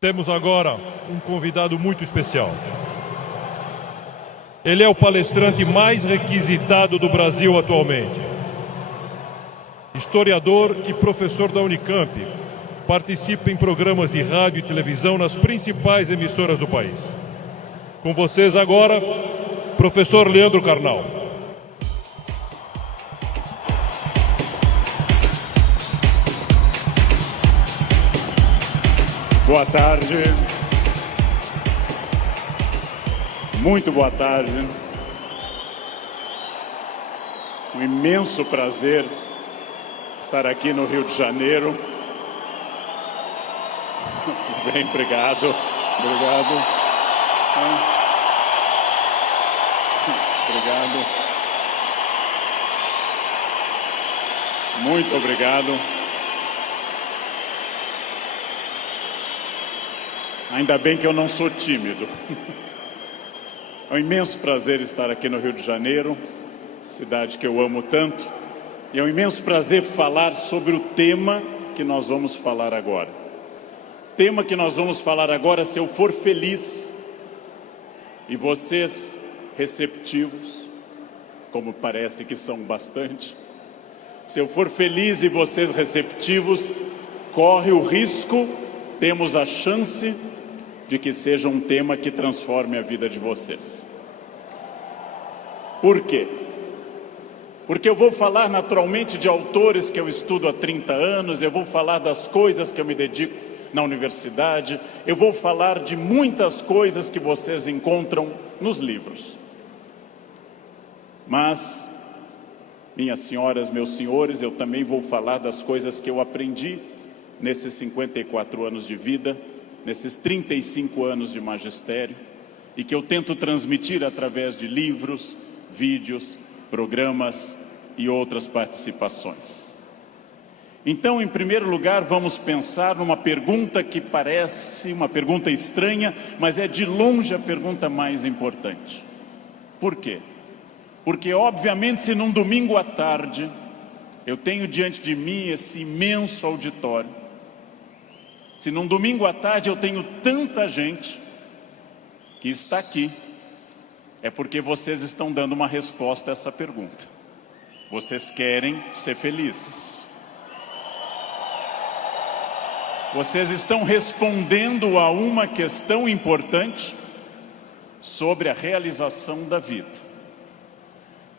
Temos agora um convidado muito especial. Ele é o palestrante mais requisitado do Brasil atualmente. Historiador e professor da Unicamp. Participa em programas de rádio e televisão nas principais emissoras do país. Com vocês agora, professor Leandro Carnal. Boa tarde. Muito boa tarde. Um imenso prazer estar aqui no Rio de Janeiro. Bem, obrigado. Obrigado. Obrigado. Muito obrigado. Ainda bem que eu não sou tímido. É um imenso prazer estar aqui no Rio de Janeiro, cidade que eu amo tanto. E é um imenso prazer falar sobre o tema que nós vamos falar agora. O tema que nós vamos falar agora, se eu for feliz, e vocês receptivos, como parece que são bastante, se eu for feliz e vocês receptivos, corre o risco, temos a chance de que seja um tema que transforme a vida de vocês. Por quê? Porque eu vou falar naturalmente de autores que eu estudo há 30 anos, eu vou falar das coisas que eu me dedico na universidade, eu vou falar de muitas coisas que vocês encontram nos livros. Mas, minhas senhoras, meus senhores, eu também vou falar das coisas que eu aprendi nesses 54 anos de vida, nesses 35 anos de magistério, e que eu tento transmitir através de livros, vídeos, programas e outras participações. Então, em primeiro lugar, vamos pensar numa pergunta que parece uma pergunta estranha, mas é de longe a pergunta mais importante. Por quê? Porque, obviamente, se num domingo à tarde eu tenho diante de mim esse imenso auditório, se num domingo à tarde eu tenho tanta gente que está aqui, é porque vocês estão dando uma resposta a essa pergunta. Vocês querem ser felizes. Vocês estão respondendo a uma questão importante sobre a realização da vida.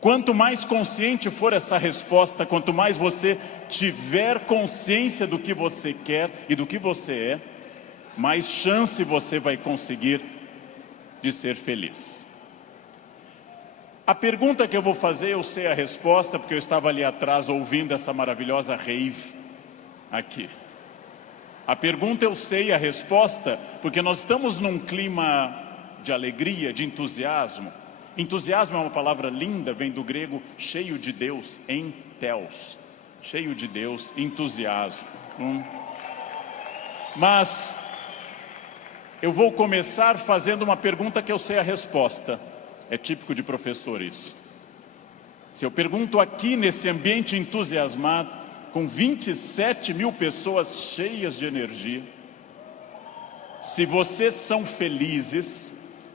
Quanto mais consciente for essa resposta, quanto mais você tiver consciência do que você quer e do que você é, mais chance você vai conseguir de ser feliz. A pergunta que eu vou fazer, eu sei a resposta, porque eu estava ali atrás ouvindo essa maravilhosa rave aqui. A pergunta eu sei a resposta, porque nós estamos num clima de alegria, de entusiasmo. Entusiasmo é uma palavra linda, vem do grego cheio de Deus, entheos. Cheio de Deus, entusiasmo. Mas eu vou começar fazendo uma pergunta que eu sei a resposta. É típico de professor isso. Se eu pergunto aqui nesse ambiente entusiasmado, com 27 mil pessoas cheias de energia, se vocês são felizes,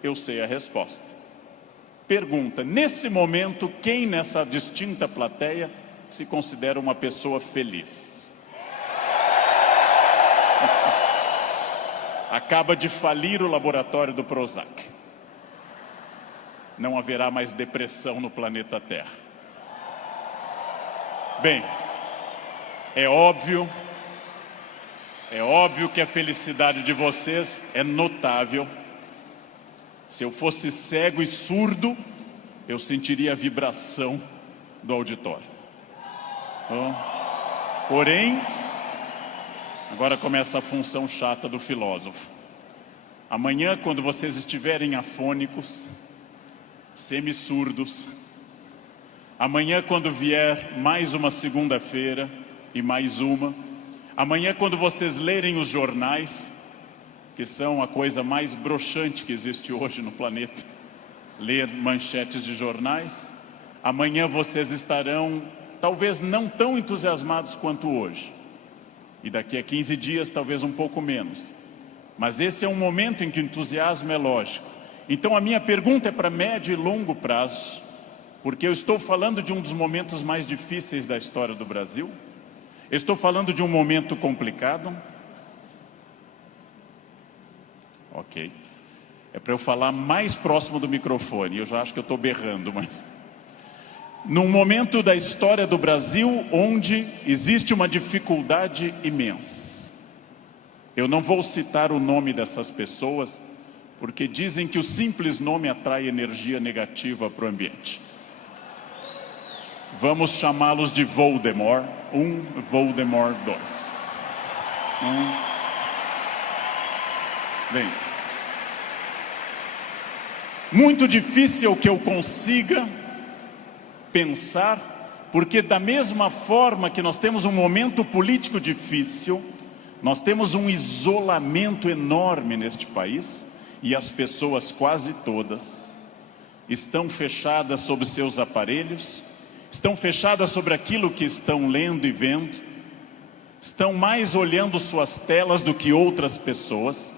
eu sei a resposta. Pergunta, nesse momento, quem nessa distinta plateia se considera uma pessoa feliz? Acaba de falir o laboratório do Prozac. Não haverá mais depressão no planeta Terra. Bem, é óbvio que a felicidade de vocês é notável. Se eu fosse cego e surdo, eu sentiria a vibração do auditório. Porém, agora começa a função chata do filósofo. Amanhã, quando vocês estiverem afônicos, semissurdos, amanhã, quando vier mais uma segunda-feira e mais uma, amanhã, quando vocês lerem os jornais, que são a coisa mais broxante que existe hoje no planeta, ler manchetes de jornais, amanhã vocês estarão talvez não tão entusiasmados quanto hoje. E daqui a 15 dias, talvez um pouco menos. Mas esse é um momento em que o entusiasmo é lógico. Então a minha pergunta é para médio e longo prazo, porque eu estou falando de um dos momentos mais difíceis da história do Brasil. Eu estou falando de um momento complicado. Ok. É para eu falar mais próximo do microfone. Eu já acho que eu estou berrando, mas... Num momento da história do Brasil onde existe uma dificuldade imensa. Eu não vou citar o nome dessas pessoas, porque dizem que o simples nome atrai energia negativa para o ambiente. Vamos chamá-los de Voldemort 1, Voldemort 2. Bem, muito difícil que eu consiga pensar, porque da mesma forma que nós temos um momento político difícil, nós temos um isolamento enorme neste país, e as pessoas quase todas estão fechadas sobre seus aparelhos, estão fechadas sobre aquilo que estão lendo e vendo, estão mais olhando suas telas do que outras pessoas.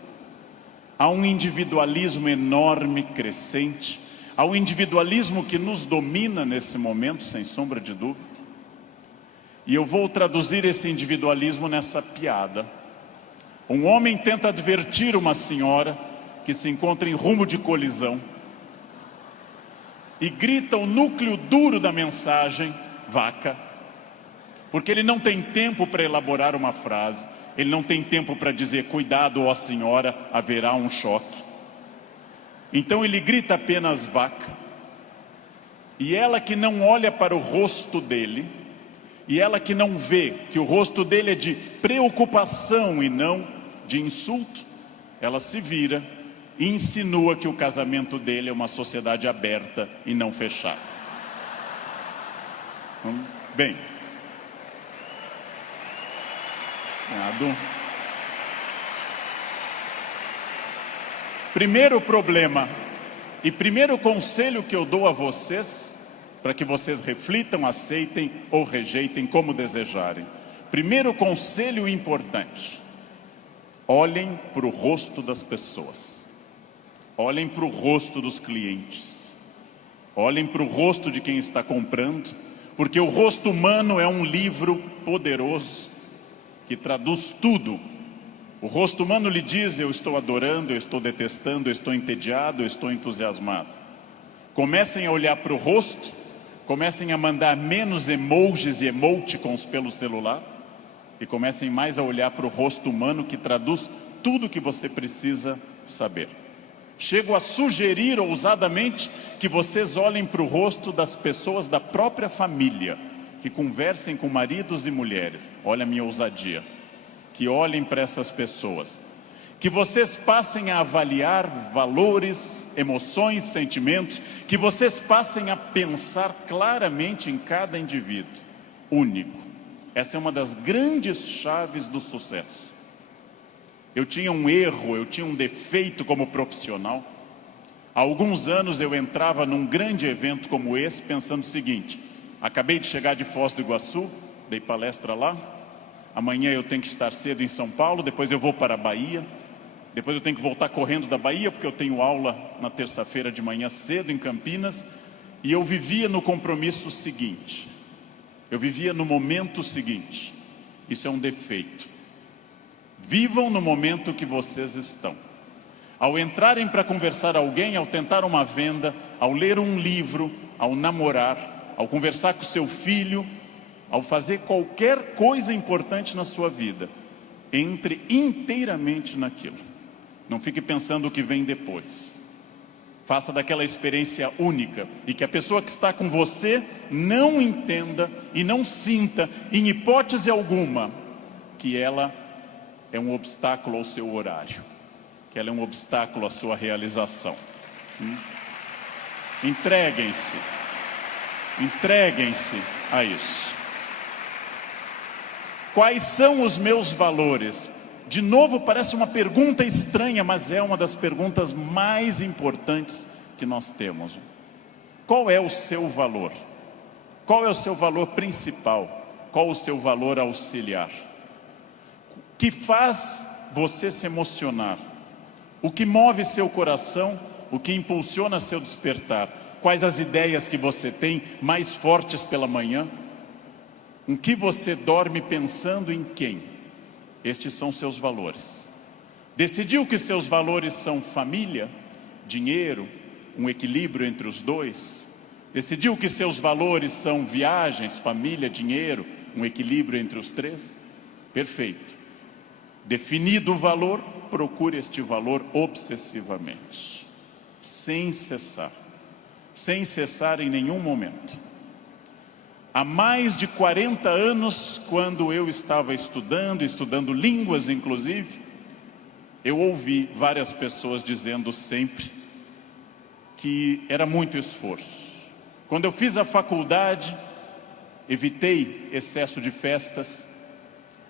Há um individualismo enorme, crescente, há um individualismo que nos domina nesse momento, sem sombra de dúvida. E eu vou traduzir esse individualismo nessa piada. Um homem tenta advertir uma senhora que se encontra em rumo de colisão e grita o núcleo duro da mensagem, vaca, porque ele não tem tempo para elaborar uma frase, ele não tem tempo para dizer, cuidado, ó senhora, haverá um choque. Então ele grita apenas vaca, e ela que não olha para o rosto dele, e ela que não vê que o rosto dele é de preocupação e não de insulto, ela se vira e insinua que o casamento dele é uma sociedade aberta e não fechada. Bem, primeiro problema e primeiro conselho que eu dou a vocês, para que vocês reflitam, aceitem ou rejeitem como desejarem. Primeiro conselho importante: olhem para o rosto das pessoas. Olhem para o rosto dos clientes. Olhem para o rosto de quem está comprando, porque o rosto humano é um livro poderoso que traduz tudo. O rosto humano lhe diz, eu estou adorando, eu estou detestando, eu estou entediado, eu estou entusiasmado. Comecem a olhar para o rosto, comecem a mandar menos emojis e emoticons pelo celular e comecem mais a olhar para o rosto humano que traduz tudo o que você precisa saber. Chego a sugerir ousadamente que vocês olhem para o rosto das pessoas da própria família, que conversem com maridos e mulheres. Olha a minha ousadia. Que olhem para essas pessoas. Que vocês passem a avaliar valores, emoções, sentimentos. Que vocês passem a pensar claramente em cada indivíduo único. Essa é uma das grandes chaves do sucesso. Eu tinha um erro, eu tinha um defeito como profissional. Há alguns anos eu entrava num grande evento como esse pensando o seguinte: acabei de chegar de Foz do Iguaçu, dei palestra lá, amanhã eu tenho que estar cedo em São Paulo, depois eu vou para a Bahia, depois eu tenho que voltar correndo da Bahia porque eu tenho aula na terça-feira de manhã cedo em Campinas. E eu vivia no compromisso seguinte, eu vivia no momento seguinte. Isso é um defeito. Vivam no momento que vocês estão. Ao entrarem para conversar com alguém, ao tentar uma venda, ao ler um livro, ao namorar, ao conversar com seu filho, ao fazer qualquer coisa importante na sua vida, entre inteiramente naquilo. Não fique pensando o que vem depois. Faça daquela experiência única e que a pessoa que está com você não entenda e não sinta, em hipótese alguma, que ela é um obstáculo ao seu horário, que ela é um obstáculo à sua realização. Entreguem-se a isso. Quais são os meus valores? De novo, parece uma pergunta estranha, mas é uma das perguntas mais importantes que nós temos. Qual é o seu valor? Qual é o seu valor principal? Qual o seu valor auxiliar? Que faz você se emocionar? O que move seu coração, o que impulsiona seu despertar? Quais as ideias que você tem mais fortes pela manhã? Em que você dorme pensando em quem? Estes são seus valores. Decidiu que seus valores são família, dinheiro, um equilíbrio entre os dois? Decidiu que seus valores são viagens, família, dinheiro, um equilíbrio entre os três? Perfeito. Definido o valor, procure este valor obsessivamente, sem cessar em nenhum momento. Há mais de 40 anos, quando eu estava estudando línguas inclusive, eu ouvi várias pessoas dizendo sempre que era muito esforço. Quando eu fiz a faculdade, evitei excesso de festas,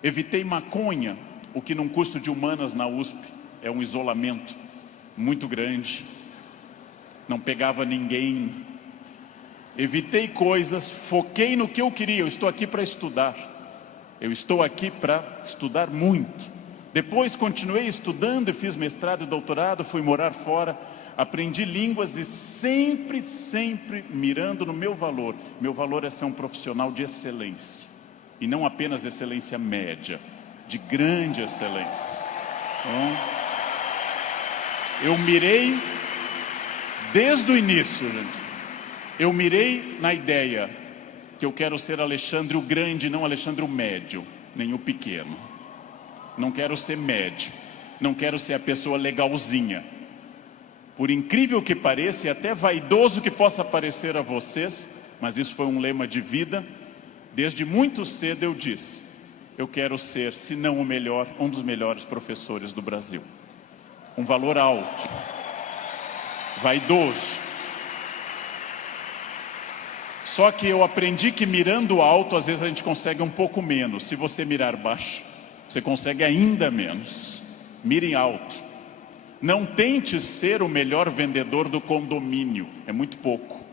evitei maconha, o que num curso de humanas na USP é um isolamento muito grande. Não pegava ninguém. Evitei coisas, foquei no que eu queria. Eu estou aqui para estudar. Eu estou aqui para estudar muito. Depois continuei estudando e fiz mestrado e doutorado, fui morar fora, aprendi línguas e sempre mirando no meu valor. Meu valor é ser um profissional de excelência. E não apenas excelência média, de grande excelência. Então, eu mirei desde o início, gente. Eu mirei na ideia que eu quero ser Alexandre o Grande, não Alexandre o Médio, nem o Pequeno. Não quero ser médio, não quero ser a pessoa legalzinha. Por incrível que pareça, e até vaidoso que possa parecer a vocês, mas isso foi um lema de vida. Desde muito cedo eu disse: eu quero ser, se não o melhor, um dos melhores professores do Brasil. Um valor alto, vaidoso. Só que eu aprendi que mirando alto, às vezes a gente consegue um pouco menos. Se você mirar baixo, você consegue ainda menos. Mire alto. Não tente ser o melhor vendedor do condomínio, é muito pouco.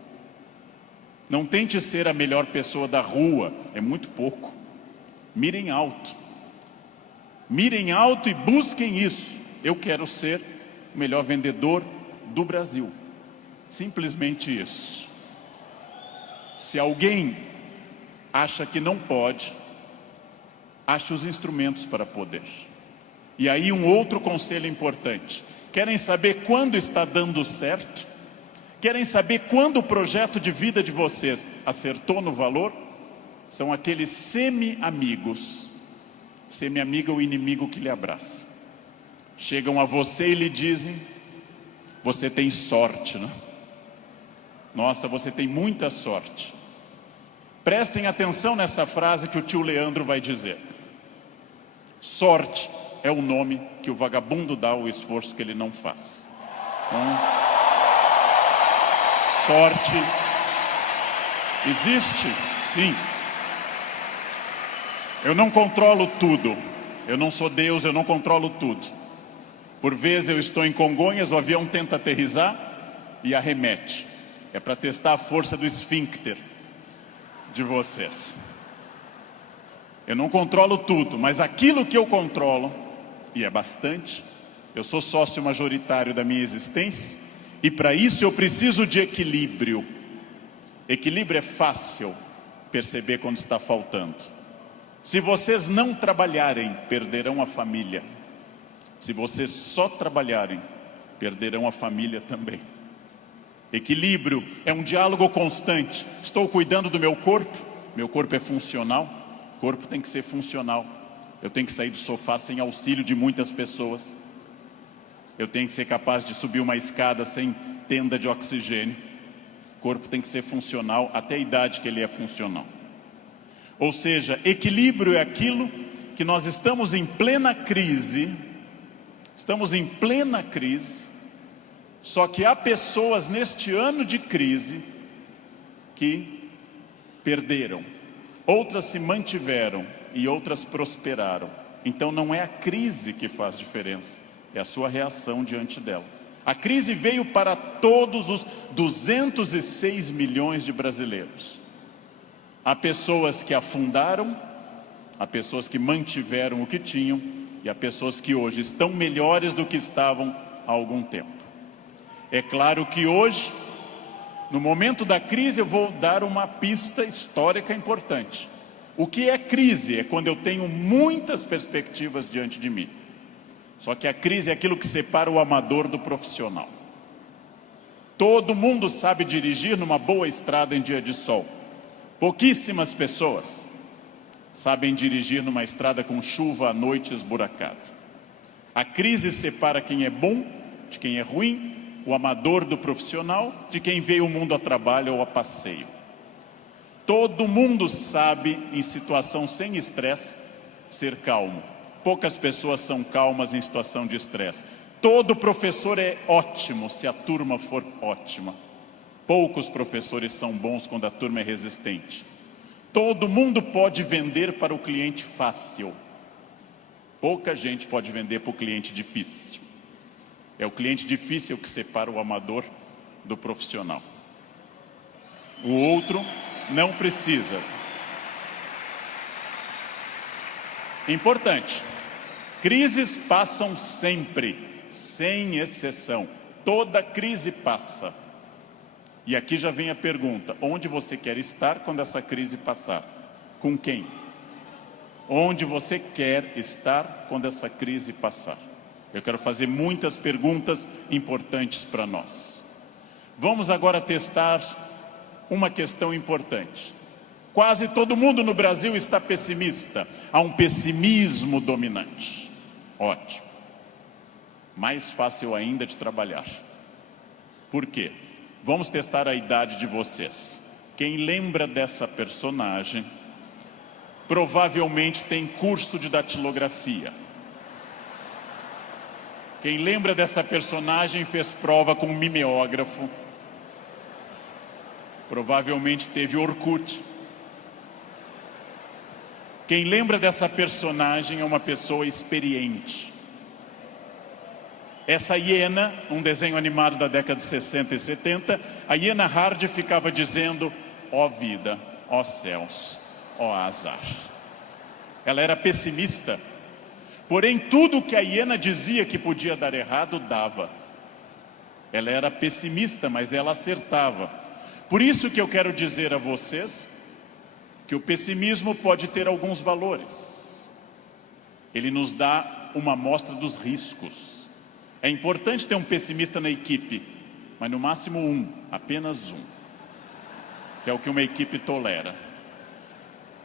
Não tente ser a melhor pessoa da rua, é muito pouco. Mirem alto. Mirem alto e busquem isso. Eu quero ser o melhor vendedor do Brasil. Simplesmente isso. Se alguém acha que não pode, ache os instrumentos para poder. E aí um outro conselho importante. Querem saber quando está dando certo? Querem saber quando o projeto de vida de vocês acertou no valor? São aqueles semi-amigos. Semi-amigo é o inimigo que lhe abraça. Chegam a você e lhe dizem: você tem sorte, não? Nossa, você tem muita sorte. Prestem atenção nessa frase que o tio Leandro vai dizer. Sorte é o nome que o vagabundo dá ao esforço que ele não faz. Então, sorte existe, sim. Eu não controlo tudo. Eu não sou Deus, eu não controlo tudo. Por vezes eu estou em Congonhas, o avião tenta aterrissar e arremete. É para testar a força do esfíncter de vocês. Eu não controlo tudo, mas aquilo que eu controlo, e é bastante, eu sou sócio majoritário da minha existência, e para isso eu preciso de equilíbrio. Equilíbrio é fácil perceber quando está faltando. Se vocês não trabalharem, perderão a família. Se vocês só trabalharem, perderão a família também. Equilíbrio é um diálogo constante. Estou cuidando do meu corpo é funcional, o corpo tem que ser funcional. Eu tenho que sair do sofá sem auxílio de muitas pessoas. Eu tenho que ser capaz de subir uma escada sem tenda de oxigênio. O corpo tem que ser funcional até a idade que ele é funcional. Ou seja, equilíbrio é aquilo que nós estamos em plena crise. Estamos em plena crise. Só que há pessoas neste ano de crise que perderam. Outras se mantiveram e outras prosperaram. Então não é a crise que faz diferença, é a sua reação diante dela. A crise veio para todos os 206 milhões de brasileiros. Há pessoas que afundaram, há pessoas que mantiveram o que tinham, e há pessoas que hoje estão melhores do que estavam há algum tempo. É claro que hoje, no momento da crise, eu vou dar uma pista histórica importante. O que é crise? É quando eu tenho muitas perspectivas diante de mim. Só que a crise é aquilo que separa o amador do profissional. Todo mundo sabe dirigir numa boa estrada em dia de sol. Pouquíssimas pessoas sabem dirigir numa estrada com chuva à noite esburacada. A crise separa quem é bom de quem é ruim, o amador do profissional, de quem veio ao mundo a trabalho ou a passeio. Todo mundo sabe, em situação sem estresse, ser calmo. Poucas pessoas são calmas em situação de estresse. Todo professor é ótimo se a turma for ótima. Poucos professores são bons quando a turma é resistente. Todo mundo pode vender para o cliente fácil. Pouca gente pode vender para o cliente difícil. É o cliente difícil que separa o amador do profissional. O outro não precisa. Importante. Crises passam sempre, sem exceção. Toda crise passa. E aqui já vem a pergunta: onde você quer estar quando essa crise passar? Com quem? Onde você quer estar quando essa crise passar? Eu quero fazer muitas perguntas importantes para nós. Vamos agora testar uma questão importante. Quase todo mundo no Brasil está pessimista. Há um pessimismo dominante. Ótimo. Mais fácil ainda de trabalhar. Por quê? Vamos testar a idade de vocês. Quem lembra dessa personagem, provavelmente tem curso de datilografia. Quem lembra dessa personagem fez prova com um mimeógrafo. Provavelmente teve Orkut. Quem lembra dessa personagem é uma pessoa experiente. Essa hiena, um desenho animado da década de 60 e 70, a hiena Hard ficava dizendo: ó vida, ó céus, ó azar. Ela era pessimista, porém tudo que a hiena dizia que podia dar errado, dava. Ela era pessimista, mas ela acertava. Por isso que eu quero dizer a vocês que o pessimismo pode ter alguns valores. Ele nos dá uma amostra dos riscos. É importante ter um pessimista na equipe, mas no máximo um, apenas um, que é o que uma equipe tolera.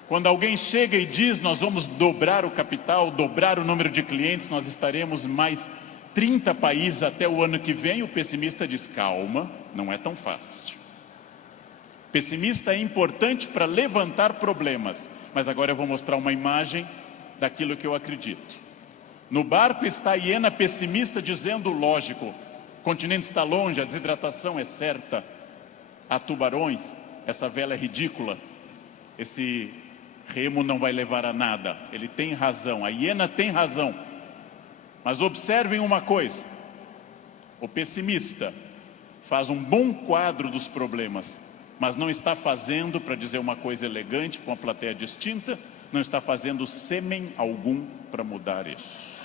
Quando alguém chega e diz: nós vamos dobrar o capital, dobrar o número de clientes, nós estaremos mais 30 países até o ano que vem, o pessimista diz: calma, não é tão fácil. Pessimista é importante para levantar problemas, mas agora eu vou mostrar uma imagem daquilo que eu acredito. No barco está a hiena pessimista dizendo: lógico, o continente está longe, a desidratação é certa, há tubarões, essa vela é ridícula, esse remo não vai levar a nada. Ele tem razão, a hiena tem razão. Mas observem uma coisa: o pessimista faz um bom quadro dos problemas, mas não está fazendo, para dizer uma coisa elegante para uma plateia distinta, não está fazendo sêmen algum para mudar isso.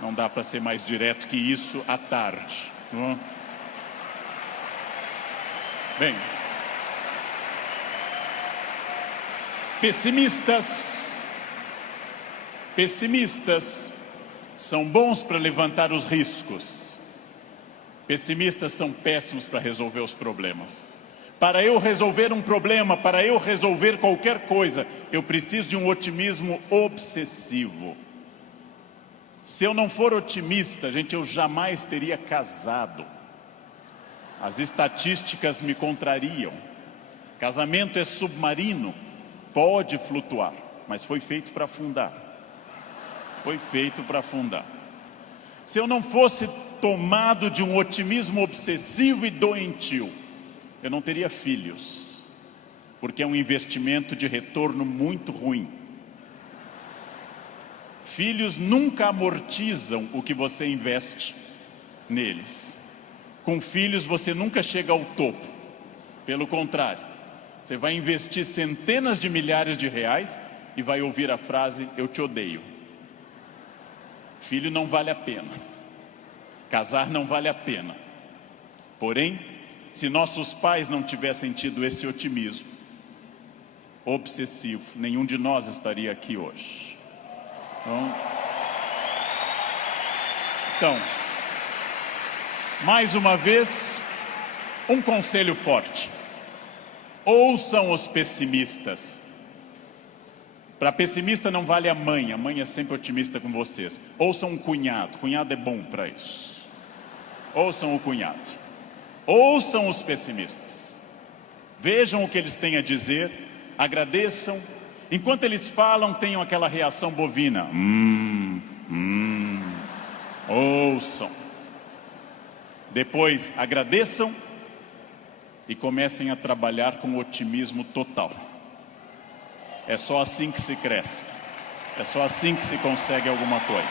Não dá para ser mais direto que isso à tarde. Não? Bem, pessimistas são bons para levantar os riscos. Pessimistas são péssimos para resolver os problemas. Para eu resolver um problema, para eu resolver qualquer coisa, eu preciso de um otimismo obsessivo. Se eu não for otimista, gente, eu jamais teria casado. As estatísticas me contrariam. Casamento é submarino, pode flutuar, mas foi feito para afundar. Foi feito para afundar. Se eu não fosse tomado de um otimismo obsessivo e doentio, eu não teria filhos, porque é um investimento de retorno muito ruim. Filhos nunca amortizam o que você investe neles. Com filhos você nunca chega ao topo. Pelo contrário, você vai investir centenas de milhares de reais e vai ouvir a frase: eu te odeio. Filho não vale a pena. Casar não vale a pena. Porém, se nossos pais não tivessem tido esse otimismo obsessivo, nenhum de nós estaria aqui hoje. Então, mais uma vez, um conselho forte. Ouçam os pessimistas. Para pessimista não vale a mãe é sempre otimista com vocês. Ouçam um cunhado é bom para isso. Ouçam o cunhado. Ouçam os pessimistas. Vejam o que eles têm a dizer, agradeçam. Enquanto eles falam, tenham aquela reação bovina. Ouçam. Depois agradeçam e comecem a trabalhar com otimismo total. É só assim que se cresce. É só assim que se consegue alguma coisa.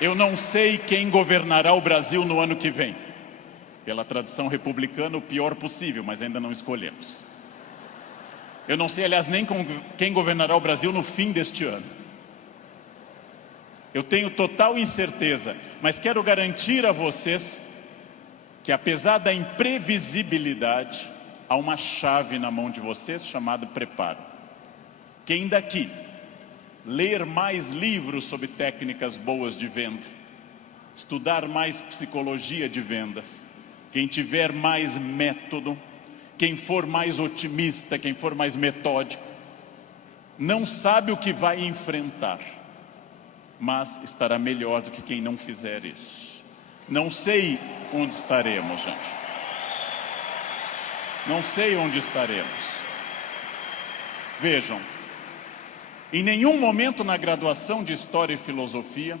Eu não sei quem governará o Brasil no ano que vem. Pela tradição republicana, o pior possível, mas ainda não escolhemos. Eu não sei, aliás, nem quem governará o Brasil no fim deste ano. Eu tenho total incerteza, mas quero garantir a vocês que, apesar da imprevisibilidade, há uma chave na mão de vocês chamada preparo. Quem daqui ler mais livros sobre técnicas boas de venda, estudar mais psicologia de vendas, quem tiver mais método, quem for mais otimista, quem for mais metódico, não sabe o que vai enfrentar, mas estará melhor do que quem não fizer isso. Não sei onde estaremos, gente. Não sei onde estaremos. Vejam, em nenhum momento na graduação de História e Filosofia,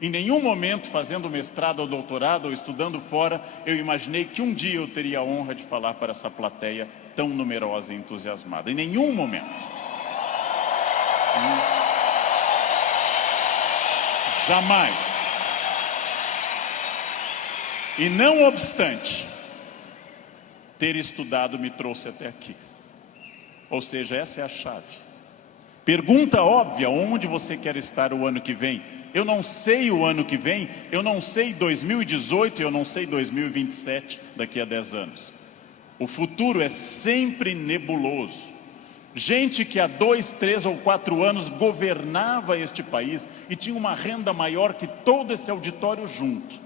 em nenhum momento fazendo mestrado ou doutorado ou estudando fora, eu imaginei que um dia eu teria a honra de falar para essa plateia tão numerosa e entusiasmada. Em nenhum momento. Jamais. E não obstante, ter estudado me trouxe até aqui. Ou seja, essa é a chave. Pergunta óbvia, onde você quer estar o ano que vem? Eu não sei o ano que vem, eu não sei 2018, eu não sei 2027, daqui a 10 anos. O futuro é sempre nebuloso. Gente que há 2, 3 ou 4 anos governava este país e tinha uma renda maior que todo esse auditório junto.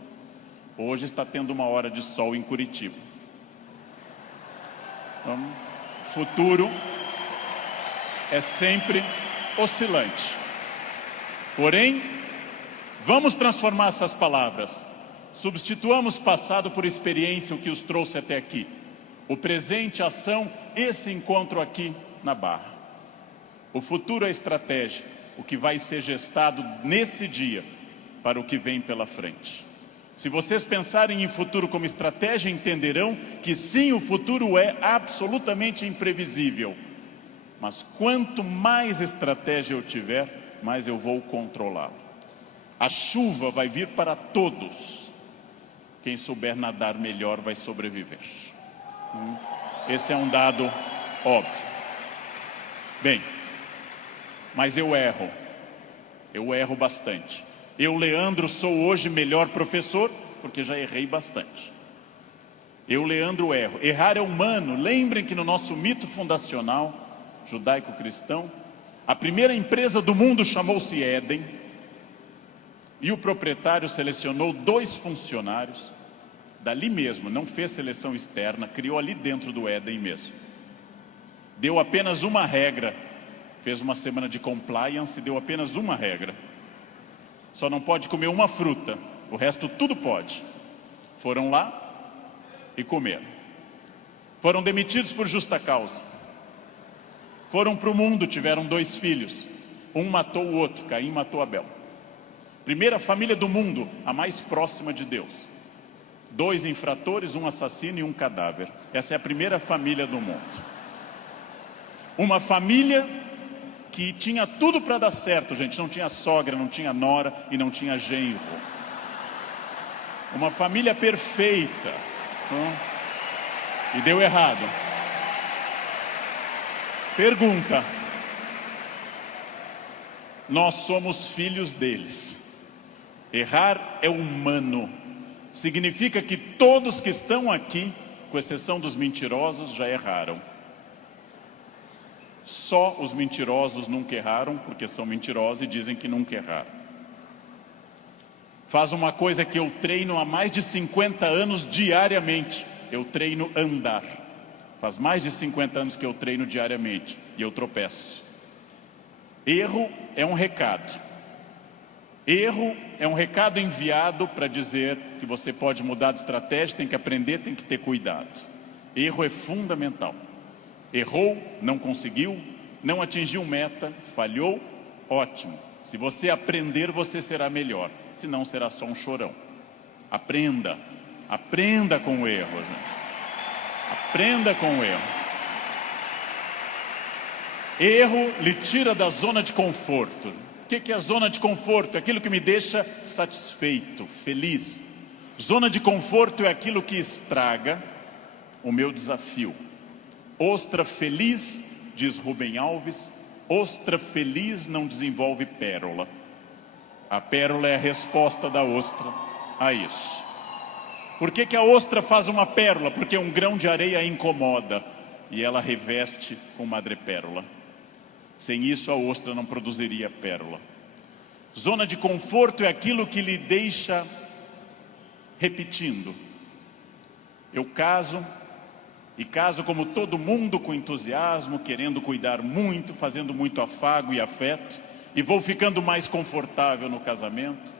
Hoje está tendo uma hora de sol em Curitiba. Então, o futuro é sempre oscilante. Porém, vamos transformar essas palavras. Substituamos passado por experiência, o que os trouxe até aqui. O presente, ação, esse encontro aqui na Barra. O futuro é estratégia, o que vai ser gestado nesse dia para o que vem pela frente. Se vocês pensarem em futuro como estratégia, entenderão que sim, o futuro é absolutamente imprevisível. Mas quanto mais estratégia eu tiver, mais eu vou controlá-lo. A chuva vai vir para todos. Quem souber nadar melhor vai sobreviver. Esse é um dado óbvio. Bem, mas eu erro bastante. Eu, Leandro, sou hoje melhor professor, porque já errei bastante. Eu, Leandro, erro. Errar é humano. Lembrem que no nosso mito fundacional, judaico-cristão, a primeira empresa do mundo chamou-se Éden, e o proprietário selecionou 2 funcionários, dali mesmo, não fez seleção externa, criou ali dentro do Éden mesmo. Deu apenas uma regra, fez uma semana de compliance e deu apenas uma regra. Só não pode comer uma fruta, o resto tudo pode. Foram lá e comeram. Foram demitidos por justa causa. Foram para o mundo, tiveram 2 filhos. Um matou o outro, Caim matou Abel. Primeira família do mundo, a mais próxima de Deus. 2 infratores, um assassino e um cadáver. Essa é a primeira família do mundo. Uma família que tinha tudo para dar certo, gente. Não tinha sogra, não tinha nora e não tinha genro. Uma família perfeita. E deu errado. Pergunta: nós somos filhos deles. Errar é humano. Significa que todos que estão aqui, com exceção dos mentirosos, já erraram. Só os mentirosos nunca erraram, porque são mentirosos e dizem que nunca erraram. Faz uma coisa que eu treino há mais de 50 anos diariamente. Eu treino andar. Faz mais de 50 anos que eu treino diariamente e eu tropeço. Erro é um recado. Erro é um recado enviado para dizer que você pode mudar de estratégia, tem que aprender, tem que ter cuidado. Erro é fundamental. Errou, não conseguiu, não atingiu meta, falhou, ótimo. Se você aprender, você será melhor. Senão será só um chorão. Aprenda. Aprenda com o erro, gente. Aprenda com o erro. Erro lhe tira da zona de conforto. O que é a zona de conforto? É aquilo que me deixa satisfeito, feliz. Zona de conforto é aquilo que estraga o meu desafio. Ostra feliz, diz Rubem Alves, ostra feliz não desenvolve pérola. A pérola é a resposta da ostra a isso. Por que a ostra faz uma pérola? Porque um grão de areia a incomoda e ela reveste com madrepérola. Sem isso a ostra não produziria pérola. Zona de conforto é aquilo que lhe deixa repetindo. Eu caso, e caso como todo mundo com entusiasmo, querendo cuidar muito, fazendo muito afago e afeto, e vou ficando mais confortável no casamento,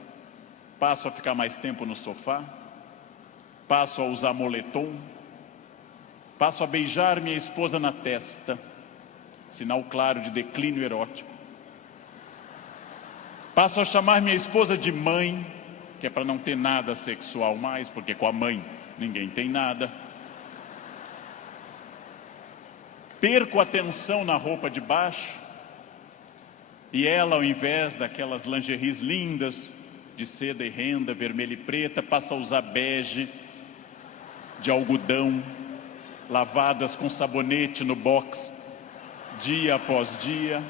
passo a ficar mais tempo no sofá, passo a usar moletom, passo a beijar minha esposa na testa, sinal claro de declínio erótico. Passo a chamar minha esposa de mãe, que é para não ter nada sexual mais, porque com a mãe ninguém tem nada. Perco a atenção na roupa de baixo, e ela, ao invés daquelas lingeries lindas, de seda e renda, vermelha e preta, passa a usar bege, de algodão, lavadas com sabonete no box, dia após dia.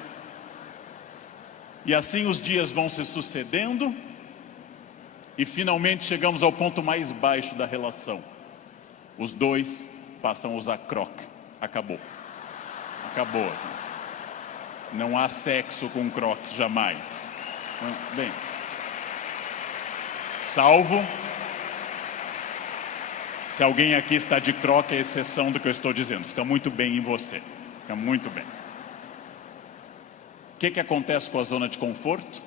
E assim os dias vão se sucedendo e finalmente chegamos ao ponto mais baixo da relação. Os dois passam a usar croque. Acabou. Acabou. Não há sexo com croque, jamais. Bem, salvo se alguém aqui está de croque, é exceção do que eu estou dizendo. Fica muito bem em você. Fica muito bem. O que acontece com a zona de conforto?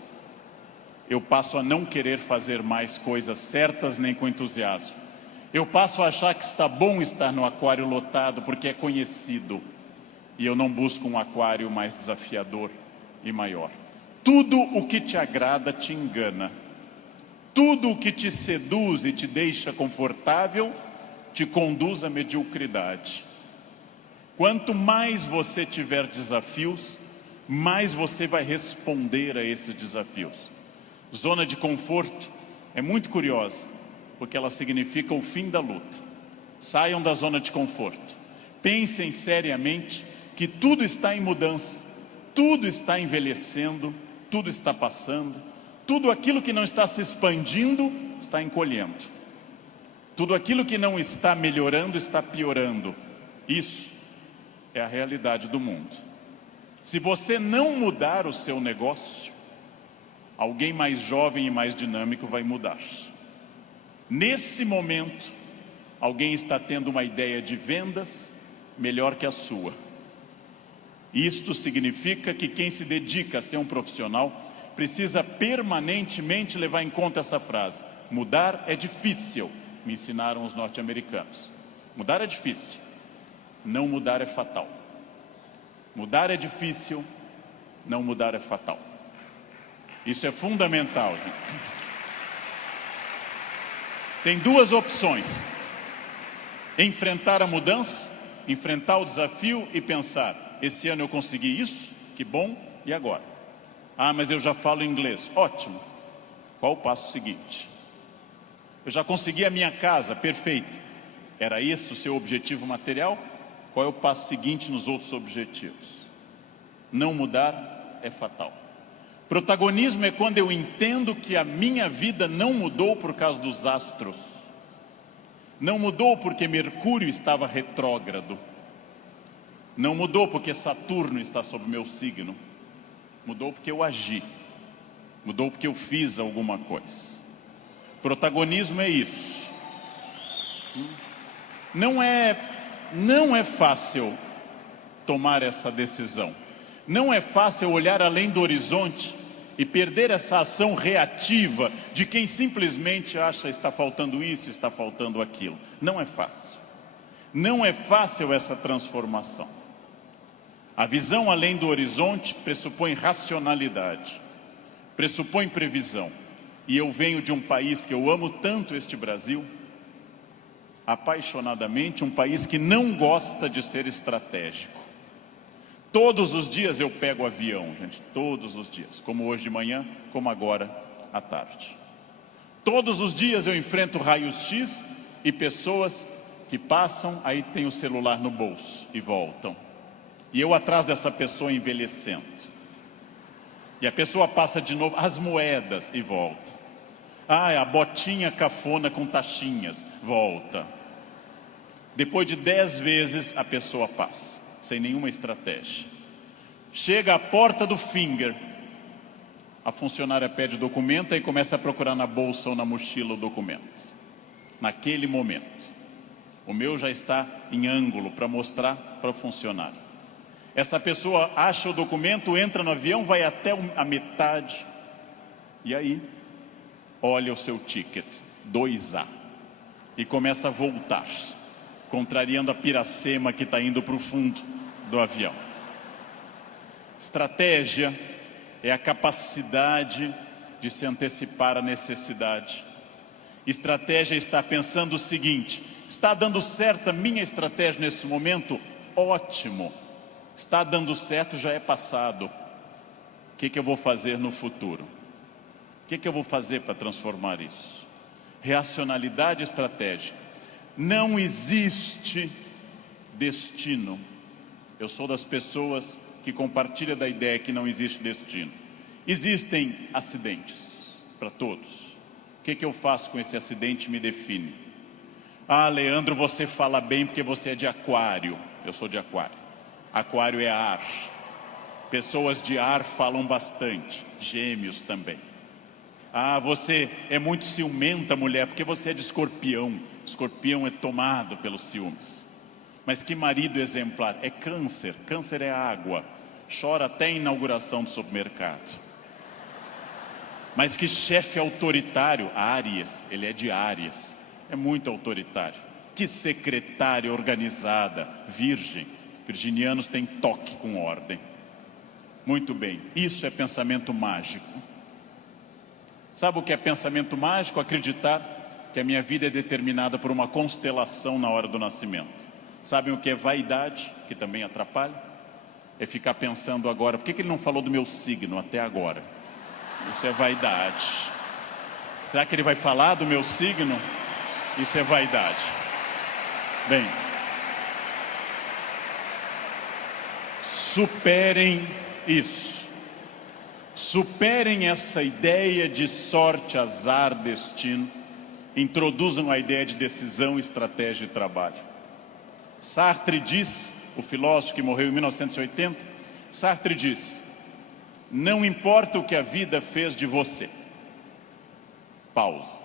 Eu passo a não querer fazer mais coisas certas nem com entusiasmo. Eu passo a achar que está bom estar no aquário lotado porque é conhecido. E eu não busco um aquário mais desafiador e maior. Tudo o que te agrada te engana. Tudo o que te seduz e te deixa confortável te conduz à mediocridade. Quanto mais você tiver desafios, mais você vai responder a esses desafios. Zona de conforto é muito curiosa, porque ela significa o fim da luta. Saiam da zona de conforto. Pensem seriamente que tudo está em mudança, tudo está envelhecendo, tudo está passando, tudo aquilo que não está se expandindo está encolhendo. Tudo aquilo que não está melhorando está piorando. Isso é a realidade do mundo. Se você não mudar o seu negócio, alguém mais jovem e mais dinâmico vai mudar. Nesse momento, alguém está tendo uma ideia de vendas melhor que a sua. Isto significa que quem se dedica a ser um profissional precisa permanentemente levar em conta essa frase: mudar é difícil, me ensinaram os norte-americanos. Mudar é difícil, não mudar é fatal. Mudar é difícil, não mudar é fatal. Isso é fundamental, gente. Tem duas opções: enfrentar a mudança, enfrentar o desafio e pensar: esse ano eu consegui isso, que bom, e agora? Ah, mas eu já falo inglês. Ótimo. Qual o passo seguinte? Eu já consegui a minha casa, perfeito. Era esse o seu objetivo material? Qual é o passo seguinte nos outros objetivos? Não mudar é fatal. Protagonismo é quando eu entendo que a minha vida não mudou por causa dos astros. Não mudou porque Mercúrio estava retrógrado. Não mudou porque Saturno está sob meu signo. Mudou porque eu agi. Mudou porque eu fiz alguma coisa. Protagonismo é isso. Não é fácil tomar essa decisão. Não é fácil olhar além do horizonte e perder essa ação reativa de quem simplesmente acha está faltando isso, está faltando aquilo. Não é fácil. Não é fácil essa transformação. A visão além do horizonte pressupõe racionalidade, pressupõe previsão. E eu venho de um país que eu amo tanto, este Brasil, apaixonadamente, um país que não gosta de ser estratégico. Todos os dias eu pego avião, gente, todos os dias, como hoje de manhã, como agora à tarde. Todos os dias eu enfrento raios-x e pessoas que passam, aí tem o celular no bolso e voltam. E eu atrás dessa pessoa envelhecendo. E a pessoa passa de novo, as moedas, e volta. A botinha cafona com taxinhas, volta. Depois de 10 vezes a pessoa passa, sem nenhuma estratégia. Chega à porta do Finger, a funcionária pede o documento e começa a procurar na bolsa ou na mochila o documento. Naquele momento, o meu já está em ângulo para mostrar para o funcionário. Essa pessoa acha o documento, entra no avião, vai até a metade e aí olha o seu ticket, 2A, e começa a voltar, contrariando a piracema que está indo para o fundo do avião. Estratégia é a capacidade de se antecipar à necessidade. Estratégia é estar pensando o seguinte: está dando certo a minha estratégia nesse momento? Ótimo. Está dando certo, já é passado. O que eu vou fazer no futuro? O que eu vou fazer para transformar isso? Racionalidade estratégica. Não existe destino. Eu sou das pessoas que compartilham da ideia que não existe destino. Existem acidentes para todos. O que eu faço com esse acidente me define. Leandro, você fala bem porque você é de aquário. Eu sou de aquário. Aquário é ar. Pessoas de ar falam bastante. Gêmeos também. Você é muito ciumenta, mulher, porque você é de escorpião. Escorpião é tomado pelos ciúmes. Mas que marido exemplar? É câncer. Câncer é água. Chora até a inauguração do supermercado. Mas que chefe autoritário? Áries. Ele é de Áries. É muito autoritário. Que secretária organizada? Virgem. Virginianos têm toque com ordem. Muito bem, isso é pensamento mágico. Sabe o que é pensamento mágico? Acreditar que a minha vida é determinada por uma constelação na hora do nascimento. Sabem o que é vaidade, que também atrapalha? É ficar pensando agora, por que ele não falou do meu signo até agora? Isso é vaidade. Será que ele vai falar do meu signo? Isso é vaidade. Bem, superem isso. Superem essa ideia de sorte, azar, destino. Introduzam a ideia de decisão, estratégia e trabalho. Sartre diz, o filósofo que morreu em 1980, Sartre diz: não importa o que a vida fez de você. Pausa.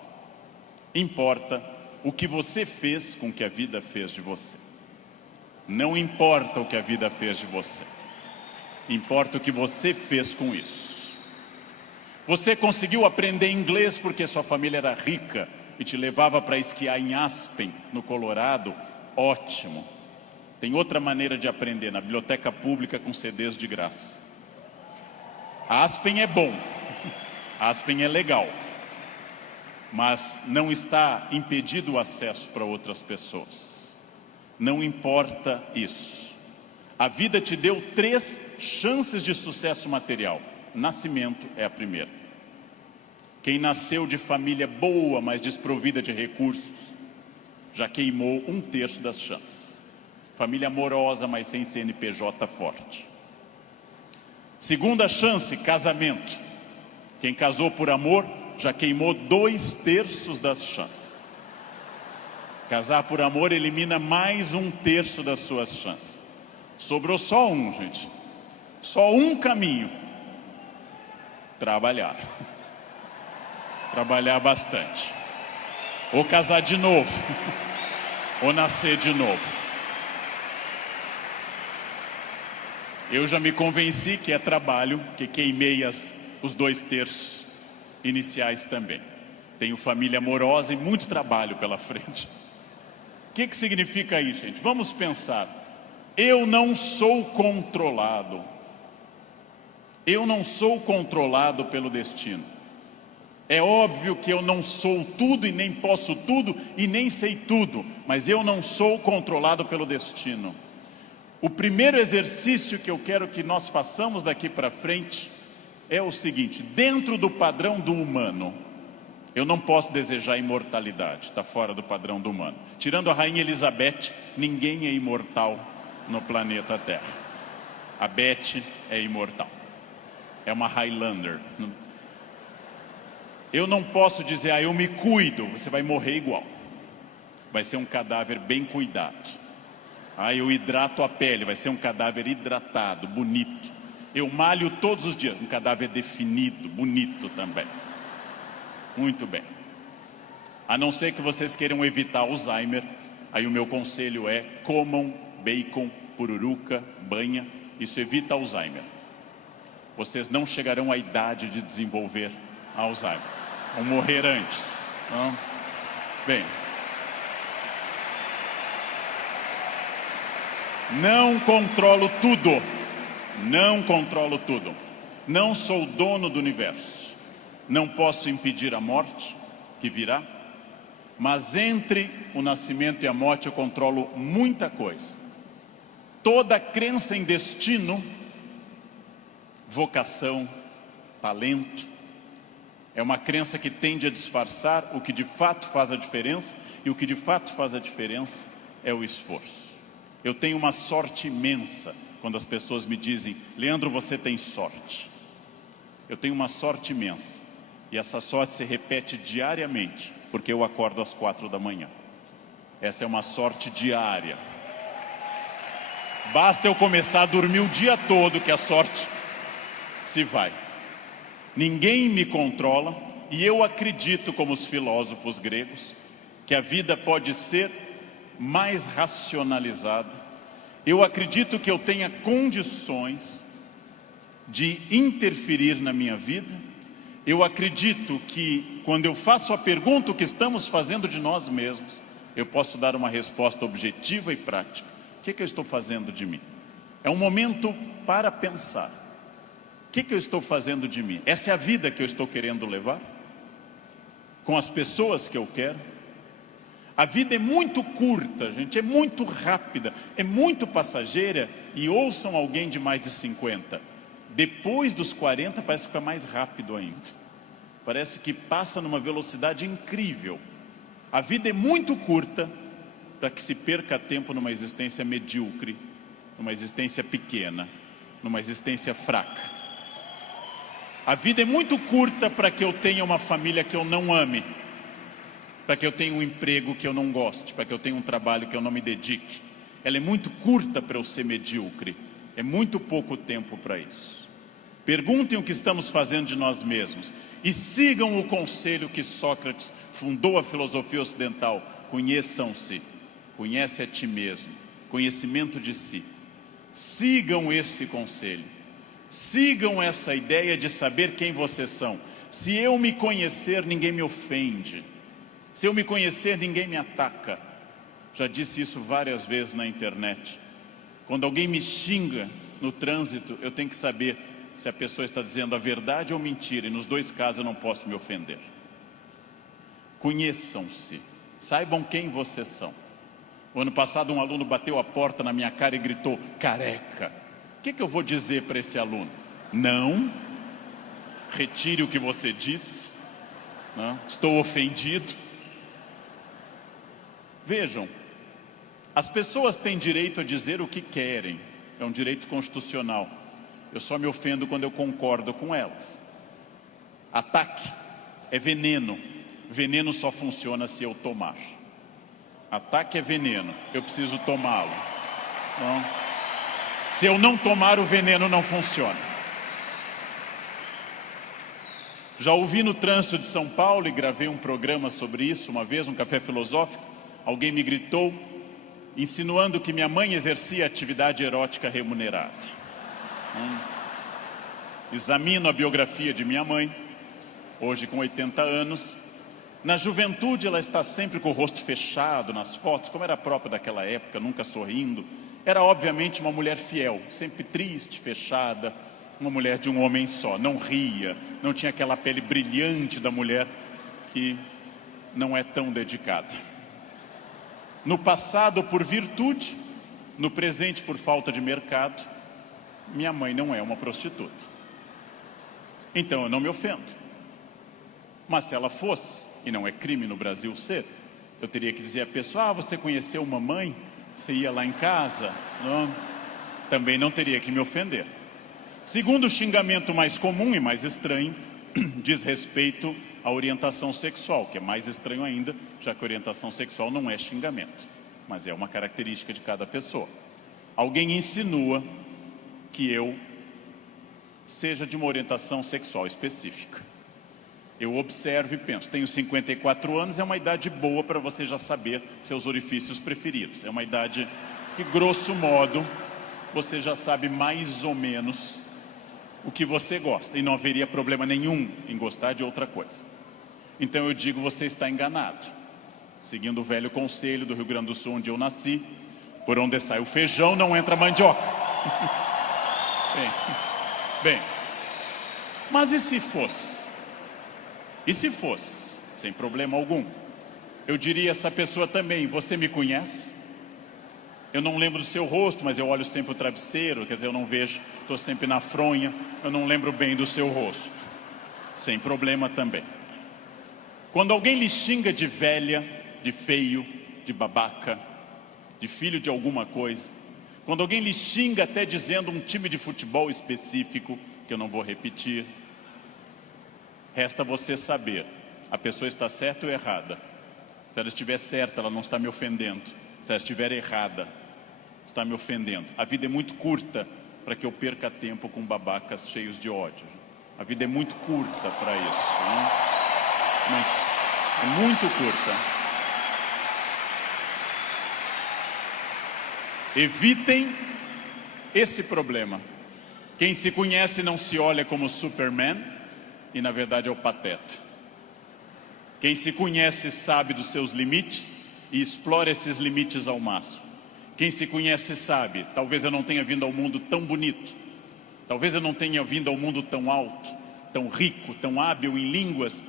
Importa o que você fez com o que a vida fez de você. Não importa o que a vida fez de você. Importa o que você fez com isso. Você conseguiu aprender inglês porque sua família era rica e te levava para esquiar em Aspen, no Colorado? Ótimo. Tem outra maneira de aprender, na biblioteca pública com CDs de graça. Aspen é bom. Aspen é legal. Mas não está impedido o acesso para outras pessoas. Não importa isso. A vida te deu 3 chances de sucesso material. Nascimento é a primeira. Quem nasceu de família boa, mas desprovida de recursos, já queimou 1/3 das chances. Família amorosa, mas sem CNPJ forte. Segunda chance, casamento. Quem casou por amor já queimou 2/3 das chances. Casar por amor elimina mais 1/3 das suas chances. Sobrou só um, gente. Só um caminho. Trabalhar. Trabalhar bastante. Ou casar de novo. Ou nascer de novo. Eu já me convenci que é trabalho, que queimei os 2/3 iniciais também. Tenho família amorosa e muito trabalho pela frente. O que significa isso, gente? Vamos pensar. Eu não sou controlado. Eu não sou controlado pelo destino. É óbvio que eu não sou tudo e nem posso tudo e nem sei tudo, mas eu não sou controlado pelo destino. O primeiro exercício que eu quero que nós façamos daqui para frente é o seguinte: dentro do padrão do humano, eu não posso desejar imortalidade, está fora do padrão do humano. Tirando a rainha Elizabeth, ninguém é imortal no planeta Terra. A Beth é imortal, é uma Highlander. Eu não posso dizer, eu me cuido, você vai morrer igual. Vai ser um cadáver bem cuidado. Eu hidrato a pele, vai ser um cadáver hidratado, bonito. Eu malho todos os dias, um cadáver definido, bonito também. Muito bem. A não ser que vocês queiram evitar Alzheimer, aí o meu conselho é: comam bacon, pururuca, banha. Isso evita Alzheimer. Vocês não chegarão à idade de desenvolver Alzheimer. Vão morrer antes. Não? Bem. Não controlo tudo. Não controlo tudo. Não sou dono do universo. Não posso impedir a morte, que virá. Mas entre o nascimento e a morte eu controlo muita coisa. Toda crença em destino, vocação, talento, é uma crença que tende a disfarçar o que de fato faz a diferença. E o que de fato faz a diferença é o esforço. Eu tenho uma sorte imensa quando as pessoas me dizem: Leandro, você tem sorte. Eu tenho uma sorte imensa. E essa sorte se repete diariamente, porque eu acordo às 4 da manhã. Essa é uma sorte diária. Basta eu começar a dormir o dia todo que a sorte se vai. Ninguém me controla, e eu acredito, como os filósofos gregos, que a vida pode ser mais racionalizada. Eu acredito que eu tenha condições de interferir na minha vida. Eu acredito que quando eu faço a pergunta, o que estamos fazendo de nós mesmos, eu posso dar uma resposta objetiva e prática. O que eu estou fazendo de mim? É um momento para pensar. O que eu estou fazendo de mim? Essa é a vida que eu estou querendo levar? Com as pessoas que eu quero? A vida é muito curta, gente, é muito rápida, é muito passageira. E ouçam alguém de mais de 50. Depois dos 40 parece ficar mais rápido ainda. Parece que passa numa velocidade incrível. A vida é muito curta para que se perca tempo numa existência medíocre, numa existência pequena, numa existência fraca. A vida é muito curta para que eu tenha uma família que eu não ame, para que eu tenha um emprego que eu não goste, para que eu tenha um trabalho que eu não me dedique. Ela é muito curta para eu ser medíocre. É muito pouco tempo para isso. Perguntem o que estamos fazendo de nós mesmos e sigam o conselho que Sócrates fundou a filosofia ocidental: conheçam-se, conhece a ti mesmo, conhecimento de si. Sigam esse conselho, sigam essa ideia de saber quem vocês são. Se eu me conhecer, ninguém me ofende. Se eu me conhecer, ninguém me ataca. Já disse isso várias vezes na internet. Quando alguém me xinga no trânsito, eu tenho que saber se a pessoa está dizendo a verdade ou mentira, e nos dois casos eu não posso me ofender. Conheçam-se, saibam quem vocês são. O ano passado um aluno bateu a porta na minha cara e gritou: careca. O que eu vou dizer para esse aluno? Não, retire o que você disse, não, estou ofendido. Vejam, as pessoas têm direito a dizer o que querem, é um direito constitucional. Eu só me ofendo quando eu concordo com elas. Ataque é veneno. Veneno só funciona se eu tomar. Ataque é veneno, eu preciso tomá-lo. Então, se eu não tomar, o veneno não funciona. Já ouvi no trânsito de São Paulo e gravei um programa sobre isso uma vez, um café filosófico. Alguém me gritou, insinuando que minha mãe exercia atividade erótica remunerada. Examino a biografia de minha mãe, hoje com 80 anos. Na juventude ela está sempre com o rosto fechado nas fotos, como era próprio daquela época, nunca sorrindo. Era obviamente uma mulher fiel, sempre triste, fechada, uma mulher de um homem só. Não ria, não tinha aquela pele brilhante da mulher que não é tão dedicada. No passado por virtude, no presente por falta de mercado, minha mãe não é uma prostituta. Então eu não me ofendo. Mas se ela fosse, e não é crime no Brasil ser, eu teria que dizer à pessoa, você conheceu mamãe? Você ia lá em casa? Não. Também não teria que me ofender. Segundo o xingamento mais comum e mais estranho, diz respeito à orientação sexual, que é mais estranho ainda, já que orientação sexual não é xingamento, mas é uma característica de cada pessoa. Alguém insinua que eu seja de uma orientação sexual específica. Eu observo e penso, tenho 54 anos, é uma idade boa para você já saber seus orifícios preferidos. É uma idade que, grosso modo, você já sabe mais ou menos o que você gosta. E não haveria problema nenhum em gostar de outra coisa. Então eu digo, você está enganado. Seguindo o velho conselho do Rio Grande do Sul, onde eu nasci, por onde sai o feijão, não entra a mandioca. Bem, mas e se fosse? E se fosse, sem problema algum, eu diria a essa pessoa também, você me conhece? Eu não lembro do seu rosto, mas eu olho sempre o travesseiro, quer dizer, eu não vejo, estou sempre na fronha, eu não lembro bem do seu rosto. Sem problema também. Quando alguém lhe xinga de velha, de feio, de babaca, de filho de alguma coisa, quando alguém lhe xinga até dizendo um time de futebol específico, que eu não vou repetir, resta você saber, a pessoa está certa ou errada. Se ela estiver certa, ela não está me ofendendo. Se ela estiver errada, está me ofendendo. A vida é muito curta para que eu perca tempo com babacas cheios de ódio. A vida é muito curta para isso, né? É muito curta. Evitem esse problema. Quem se conhece não se olha como Superman, e na verdade é o pateta. Quem se conhece sabe dos seus limites e explora esses limites ao máximo. Quem se conhece sabe, talvez eu não tenha vindo ao mundo tão bonito, talvez eu não tenha vindo ao mundo tão alto, tão rico, tão hábil em línguas.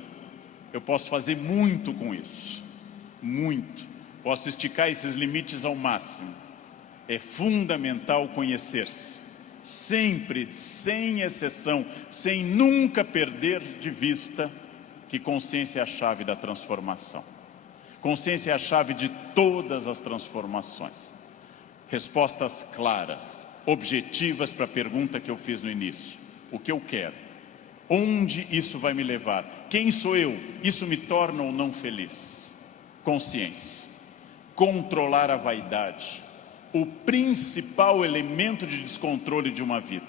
Eu posso fazer muito com isso, muito. Posso esticar esses limites ao máximo. É fundamental conhecer-se. Sempre, sem exceção, sem nunca perder de vista que consciência é a chave da transformação. Consciência é a chave de todas as transformações. Respostas claras, objetivas para a pergunta que eu fiz no início. O que eu quero? Onde isso vai me levar? Quem sou eu? Isso me torna ou não feliz? Consciência. Controlar a vaidade. O principal elemento de descontrole de uma vida.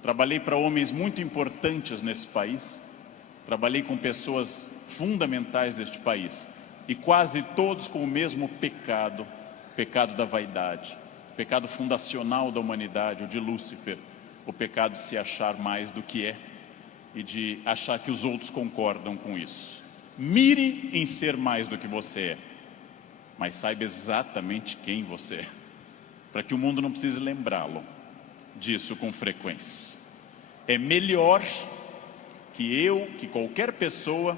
Trabalhei para homens muito importantes nesse país, trabalhei com pessoas fundamentais deste país, e quase todos com o mesmo pecado, o pecado da vaidade, o pecado fundacional da humanidade, o de Lúcifer, o pecado de se achar mais do que é, e de achar que os outros concordam com isso. Mire em ser mais do que você é, mas saiba exatamente quem você é, para que o mundo não precise lembrá-lo disso com frequência. É melhor que qualquer pessoa,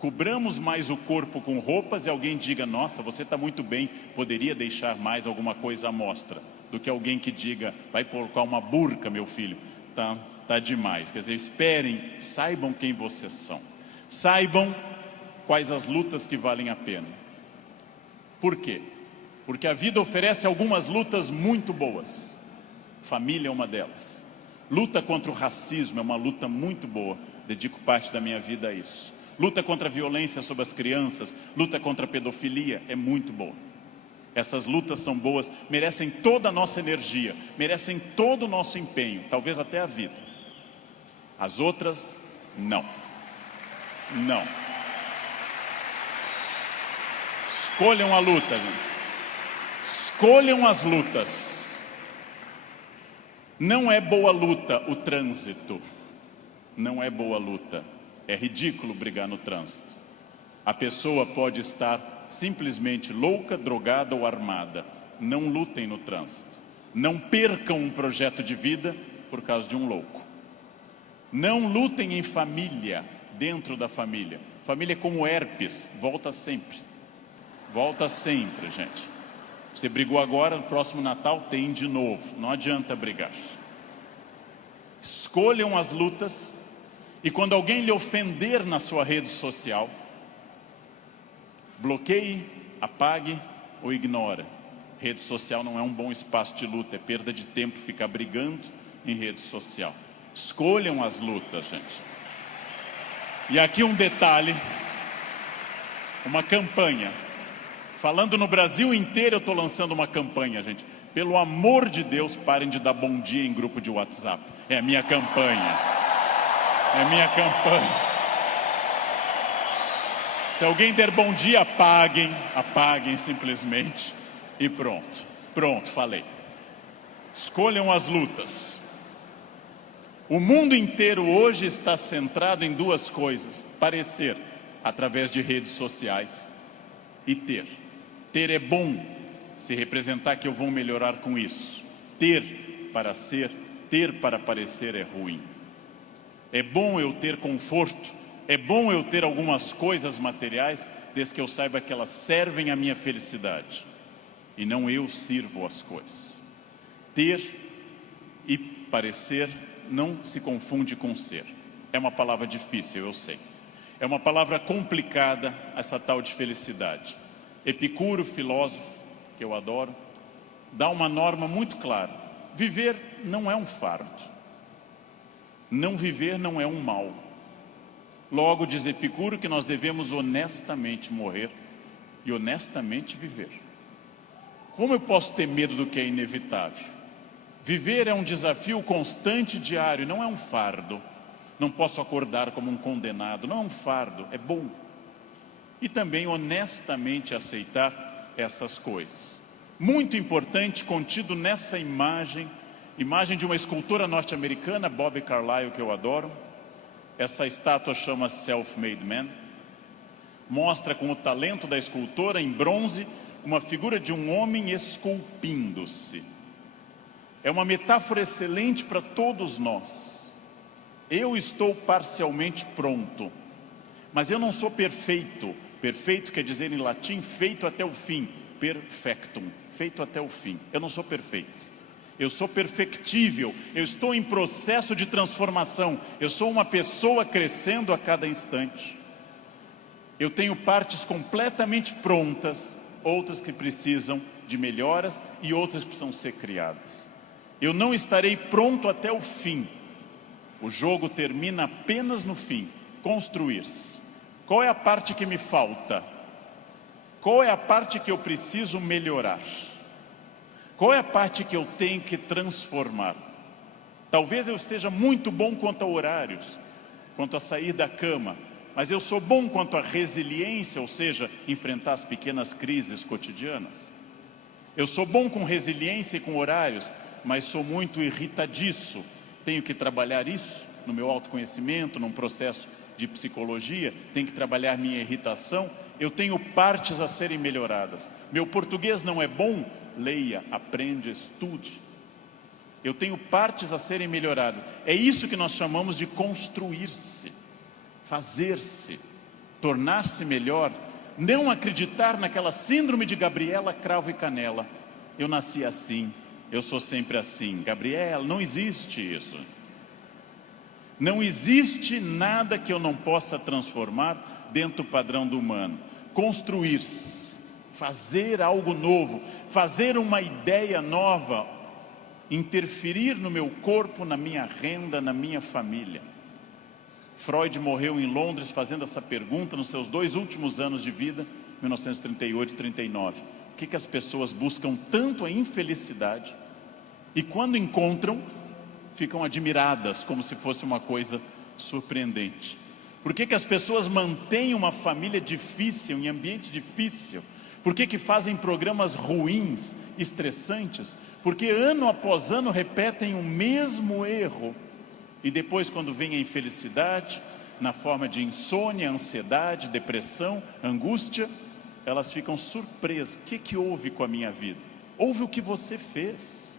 cobramos mais o corpo com roupas e alguém diga, nossa, você está muito bem, poderia deixar mais alguma coisa à mostra, do que alguém que diga, vai colocar uma burca, meu filho, tá demais. Quer dizer, esperem, saibam quem vocês são, saibam quais as lutas que valem a pena. Por quê? Porque a vida oferece algumas lutas muito boas. Família é uma delas. Luta contra o racismo é uma luta muito boa. dedico parte da minha vida a isso. Luta contra a violência sobre as crianças, luta contra a pedofilia, é muito boa. Essas lutas são boas, merecem toda a nossa energia, merecem todo o nosso empenho, talvez até a vida. As outras, não. Não. Escolham a luta, gente. Escolham as lutas. Não é boa luta o trânsito. Não é boa luta. É ridículo brigar no trânsito. A pessoa pode estar simplesmente louca, drogada ou armada. Não lutem no trânsito. Não percam um projeto de vida por causa de um louco. Não lutem em família, dentro da família. Família é como herpes, volta sempre. Volta sempre, gente. Você brigou agora, no próximo Natal tem de novo. Não adianta brigar. Escolham as lutas. E quando alguém lhe ofender na sua rede social, bloqueie, apague ou ignore. Rede social não é um bom espaço de luta, é perda de tempo ficar brigando em rede social. Escolham as lutas, gente. E aqui um detalhe, uma campanha. Falando no Brasil inteiro, eu estou lançando uma campanha, gente. Pelo amor de Deus, parem de dar bom dia em grupo de WhatsApp. É a minha campanha. É minha campanha. Se alguém der bom dia, apaguem simplesmente e pronto. Pronto, falei. Escolham as lutas. O mundo inteiro hoje está centrado em duas coisas: parecer, através de redes sociais, e ter. Ter é bom, se representar que eu vou melhorar com isso. Ter para ser, ter para parecer é ruim. É bom eu ter conforto, é bom eu ter algumas coisas materiais, desde que eu saiba que elas servem à minha felicidade, e não eu sirvo as coisas. Ter e parecer não se confunde com ser. É uma palavra difícil, eu sei. É uma palavra complicada, essa tal de felicidade. Epicuro, filósofo, que eu adoro, dá uma norma muito clara: viver não é um fardo. Não viver não é um mal. Logo, diz Epicuro que nós devemos honestamente morrer e honestamente viver. Como eu posso ter medo do que é inevitável? Viver é um desafio constante, diário, não é um fardo. Não posso acordar como um condenado, não é um fardo, é bom. E também honestamente aceitar essas coisas. Muito importante, contido nessa imagem de uma escultora norte-americana, Bobby Carlyle, que eu adoro. Essa estátua chama Self-Made Man. Mostra com o talento da escultora, em bronze, uma figura de um homem esculpindo-se. É uma metáfora excelente para todos nós. Eu estou parcialmente pronto, mas eu não sou perfeito. Perfeito quer dizer em latim feito até o fim. Perfectum, feito até o fim. Eu não sou perfeito. Eu sou perfectível, eu estou em processo de transformação, eu sou uma pessoa crescendo a cada instante. Eu tenho partes completamente prontas, outras que precisam de melhoras e outras que precisam ser criadas. Eu não estarei pronto até o fim. O jogo termina apenas no fim, construir-se. Qual é a parte que me falta? Qual é a parte que eu preciso melhorar? Qual é a parte que eu tenho que transformar? Talvez eu seja muito bom quanto a horários, quanto a sair da cama, mas eu sou bom quanto a resiliência, ou seja, enfrentar as pequenas crises cotidianas. Eu sou bom com resiliência e com horários, mas sou muito irritadiço. Tenho que trabalhar isso no meu autoconhecimento, num processo de psicologia, tenho que trabalhar minha irritação. Eu tenho partes a serem melhoradas. Meu português não é bom? Leia, aprende, estude. Eu tenho partes a serem melhoradas. É isso que nós chamamos de construir-se, fazer-se, tornar-se melhor. Não acreditar naquela síndrome de Gabriela, cravo e canela. Eu nasci assim, eu sou sempre assim. Gabriela, não existe isso. Não existe nada que eu não possa transformar dentro do padrão do humano. Construir-se. Fazer algo novo, fazer uma ideia nova, interferir no meu corpo, na minha renda, na minha família. Freud morreu em Londres fazendo essa pergunta nos seus 2 últimos anos de vida, 1938 e 39. O que as pessoas buscam tanto a infelicidade e quando encontram, ficam admiradas como se fosse uma coisa surpreendente? Por que as pessoas mantêm uma família difícil, em ambiente difícil? Por que fazem programas ruins, estressantes? Porque ano após ano repetem o mesmo erro. E depois, quando vem a infelicidade, na forma de insônia, ansiedade, depressão, angústia, elas ficam surpresas. O que houve com a minha vida? Houve o que você fez.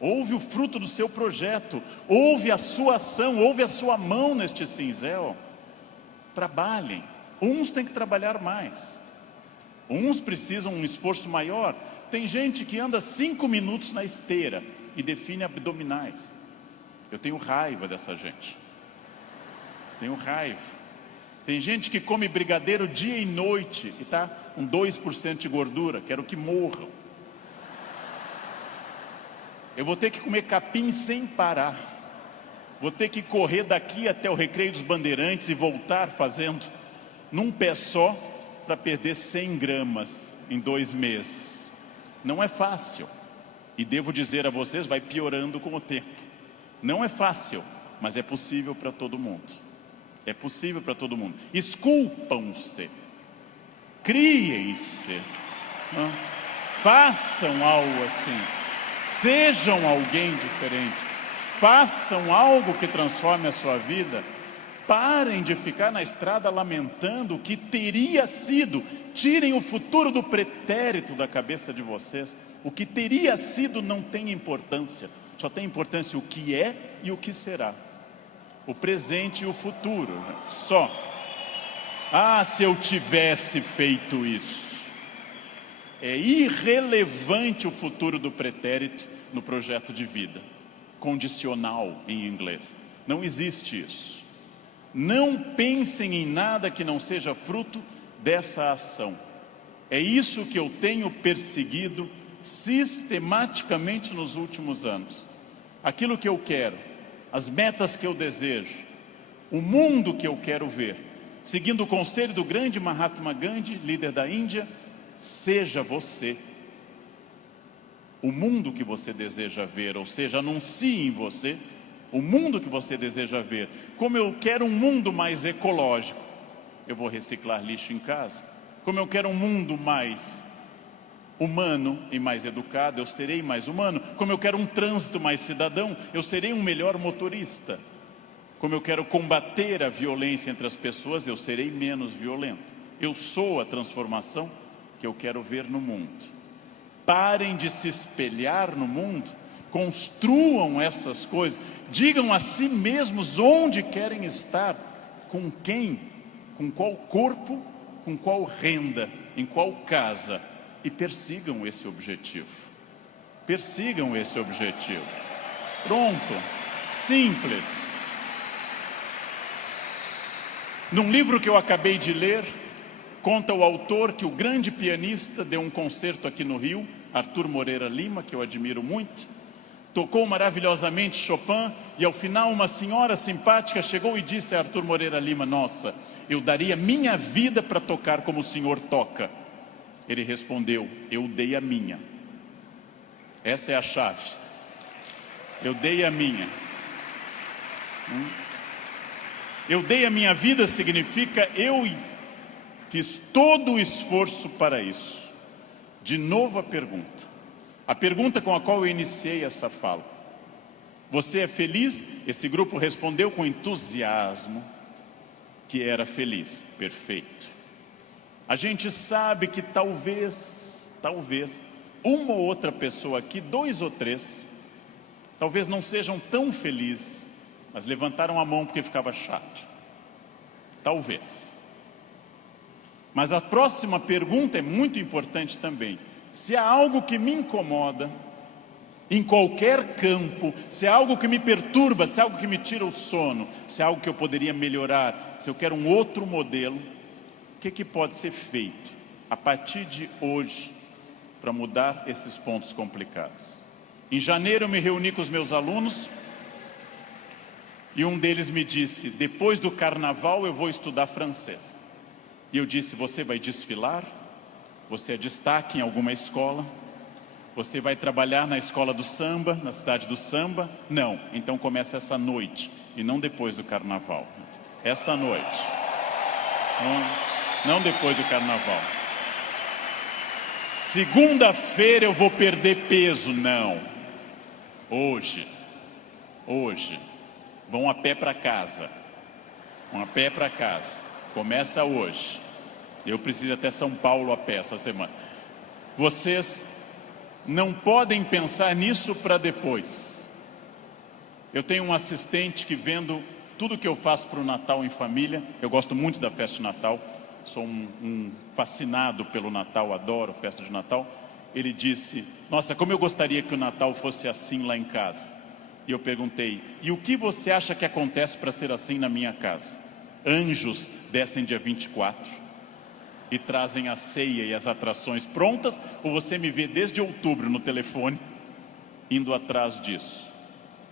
Houve o fruto do seu projeto. Houve a sua ação, houve a sua mão neste cinzel. Trabalhem. Uns têm que trabalhar mais. Uns precisam um esforço maior. Tem gente que anda 5 minutos na esteira e define abdominais. Eu tenho raiva dessa gente. Tenho raiva. Tem gente que come brigadeiro dia e noite e está com 2% de gordura. Quero que morram. Eu vou ter que comer capim sem parar. Vou ter que correr daqui até o Recreio dos Bandeirantes e voltar fazendo num pé só para perder 100 gramas em 2 meses. Não é fácil. E devo dizer a vocês, vai piorando com o tempo. Não é fácil, mas é possível para todo mundo. É possível para todo mundo. Esculpam-se. Criem-se. Façam algo assim. Sejam alguém diferente. Façam algo que transforme a sua vida. Parem de ficar na estrada lamentando o que teria sido. Tirem o futuro do pretérito da cabeça de vocês. O que teria sido não tem importância. Só tem importância o que é e o que será. O presente e o futuro. Só. Ah, se eu tivesse feito isso. É irrelevante o futuro do pretérito no projeto de vida. Condicional em inglês. Não existe isso. Não pensem em nada que não seja fruto dessa ação. É isso que eu tenho perseguido sistematicamente nos últimos anos. Aquilo que eu quero, as metas que eu desejo, o mundo que eu quero ver, seguindo o conselho do grande Mahatma Gandhi, líder da Índia, seja você o mundo que você deseja ver, ou seja, anuncie em você o mundo que você deseja ver. Como eu quero um mundo mais ecológico, eu vou reciclar lixo em casa. Como eu quero um mundo mais humano e mais educado, eu serei mais humano. Como eu quero um trânsito mais cidadão, eu serei um melhor motorista. Como eu quero combater a violência entre as pessoas, eu serei menos violento. Eu sou a transformação que eu quero ver no mundo. Parem de se espelhar no mundo, construam essas coisas, digam a si mesmos onde querem estar, com quem, com qual corpo, com qual renda, em qual casa. E persigam esse objetivo. Persigam esse objetivo. Pronto. Simples. Num livro que eu acabei de ler, conta o autor que o grande pianista deu um concerto aqui no Rio, Arthur Moreira Lima, que eu admiro muito, tocou maravilhosamente Chopin, e ao final uma senhora simpática chegou e disse a Arthur Moreira Lima: nossa, eu daria minha vida para tocar como o senhor toca. Ele respondeu: eu dei a minha. Essa é a chave. Eu dei a minha. Eu dei a minha vida significa eu fiz todo o esforço para isso. De novo a pergunta com a qual eu iniciei essa fala. Você é feliz? Esse grupo respondeu com entusiasmo que era feliz. Perfeito. A gente sabe que talvez, uma ou outra pessoa aqui, 2 ou 3, talvez não sejam tão felizes, mas levantaram a mão porque ficava chato. Talvez. Mas a próxima pergunta é muito importante também. Se há algo que me incomoda, em qualquer campo, se há algo que me perturba, se há algo que me tira o sono, se há algo que eu poderia melhorar, se eu quero um outro modelo, o que pode ser feito a partir de hoje para mudar esses pontos complicados? Em janeiro eu me reuni com os meus alunos E um deles me disse: depois do carnaval eu vou estudar francês. E eu disse: você vai desfilar? Você é destaque em alguma escola? Você vai trabalhar na escola do samba, na cidade do samba? Não, então começa essa noite, e não depois do carnaval. Essa noite. Não depois do carnaval. Segunda-feira eu vou perder peso. Não. Hoje. Vão a pé para casa. Começa hoje. Eu preciso ir até São Paulo a pé essa semana. Vocês não podem pensar nisso para depois. Eu tenho um assistente que, vendo tudo que eu faço para o Natal em família, eu gosto muito da festa de Natal, sou um fascinado pelo Natal, adoro festa de Natal. Ele disse: nossa, como eu gostaria que o Natal fosse assim lá em casa. E eu perguntei: e o que você acha que acontece para ser assim na minha casa? Anjos descem dia 24 e trazem a ceia e as atrações prontas, ou você me vê desde outubro no telefone indo atrás disso?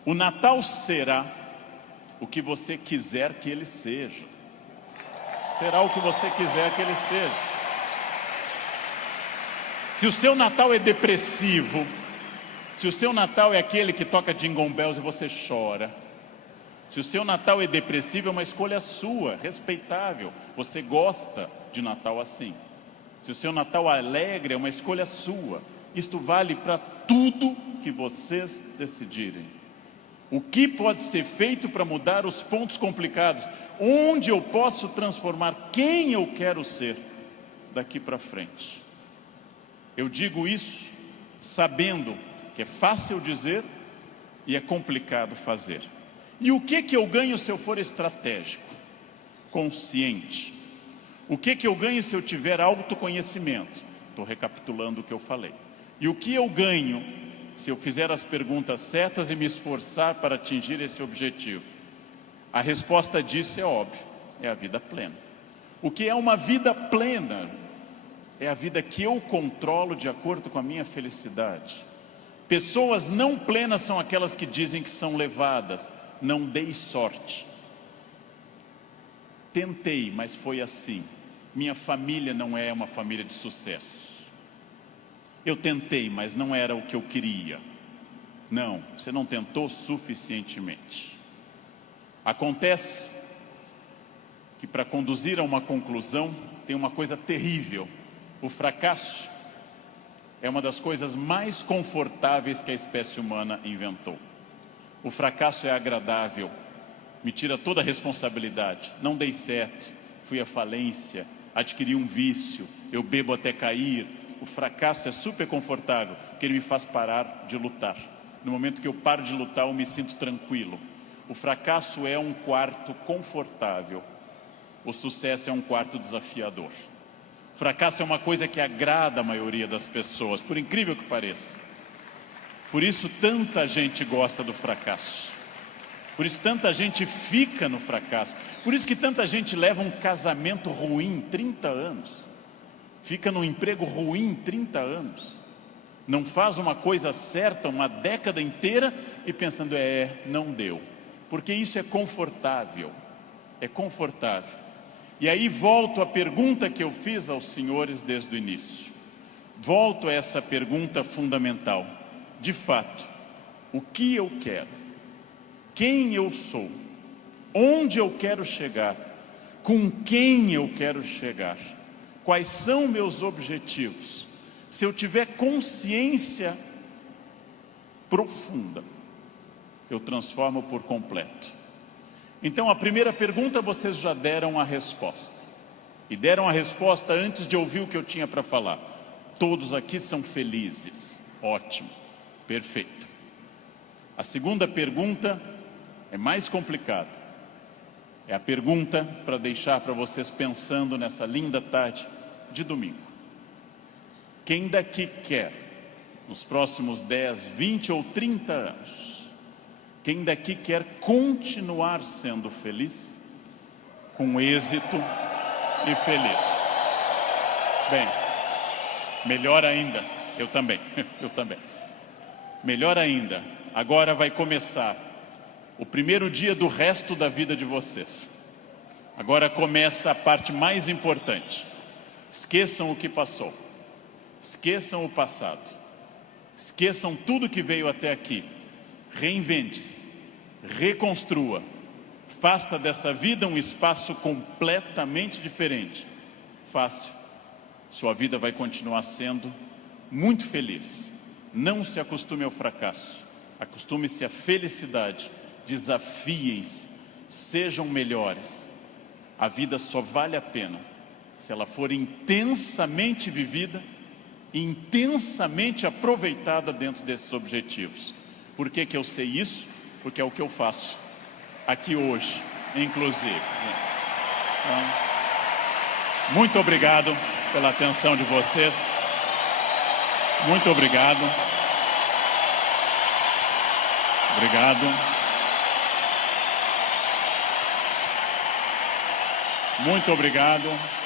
O Natal será o que você quiser que ele seja. Será o que você quiser que ele seja. Se o seu Natal é depressivo, se o seu Natal é aquele que toca Jingle Bells e você chora, se o seu Natal é depressivo, é uma escolha sua, respeitável. Você gosta de Natal assim. Se o seu Natal é alegre, é uma escolha sua. Isto vale para tudo que vocês decidirem. O que pode ser feito para mudar os pontos complicados? Onde eu posso transformar quem eu quero ser daqui para frente? Eu digo isso sabendo que é fácil dizer e é complicado fazer. E o que eu ganho se eu for estratégico, consciente? O que eu ganho se eu tiver autoconhecimento? Estou recapitulando o que eu falei. E o que eu ganho se eu fizer as perguntas certas e me esforçar para atingir esse objetivo? A resposta disso é óbvia, é a vida plena. O que é uma vida plena? É a vida que eu controlo de acordo com a minha felicidade. Pessoas não plenas são aquelas que dizem que são levadas. Não dei sorte. Tentei, mas foi assim. Minha família não é uma família de sucesso. Eu tentei, mas não era o que eu queria. Não, você não tentou suficientemente. Acontece que, para conduzir a uma conclusão, tem uma coisa terrível. O fracasso é uma das coisas mais confortáveis que a espécie humana inventou. O fracasso é agradável, me tira toda a responsabilidade. Não dei certo, fui à falência, adquiri um vício, eu bebo até cair. O fracasso é super confortável, porque ele me faz parar de lutar. No momento que eu paro de lutar, eu me sinto tranquilo. O fracasso é um quarto confortável, o sucesso é um quarto desafiador. O fracasso é uma coisa que agrada a maioria das pessoas, por incrível que pareça. Por isso tanta gente gosta do fracasso. Por isso tanta gente fica no fracasso. Por isso que tanta gente leva um casamento ruim 30 anos. Fica num emprego ruim 30 anos. Não faz uma coisa certa uma década inteira e pensando, não deu. Porque isso é confortável. É confortável. E aí volto à pergunta que eu fiz aos senhores desde o início. Volto a essa pergunta fundamental. De fato, o que eu quero? Quem eu sou? Onde eu quero chegar? Com quem eu quero chegar? Quais são meus objetivos? Se eu tiver consciência profunda, eu transformo por completo. Então, a primeira pergunta vocês já deram a resposta. E deram a resposta antes de ouvir o que eu tinha para falar. Todos aqui são felizes. Ótimo. Perfeito. A segunda pergunta é mais complicada. É a pergunta para deixar para vocês pensando nessa linda tarde de domingo. Quem daqui quer, nos próximos 10, 20 ou 30 anos, quem daqui quer continuar sendo feliz, com êxito e feliz? Bem, melhor ainda, eu também. Melhor ainda, agora vai começar o primeiro dia do resto da vida de vocês. Agora começa a parte mais importante. Esqueçam o que passou. Esqueçam o passado. Esqueçam tudo que veio até aqui. Reinvente-se. Reconstrua. Faça dessa vida um espaço completamente diferente. Fácil. Sua vida vai continuar sendo muito feliz. Não se acostume ao fracasso. Acostume-se à felicidade. Desafiem-se. Sejam melhores. A vida só vale a pena se ela for intensamente vivida, intensamente aproveitada dentro desses objetivos. Por que que eu sei isso? Porque é o que eu faço aqui hoje, inclusive. Então, muito obrigado pela atenção de vocês. Muito obrigado. Obrigado. Muito obrigado.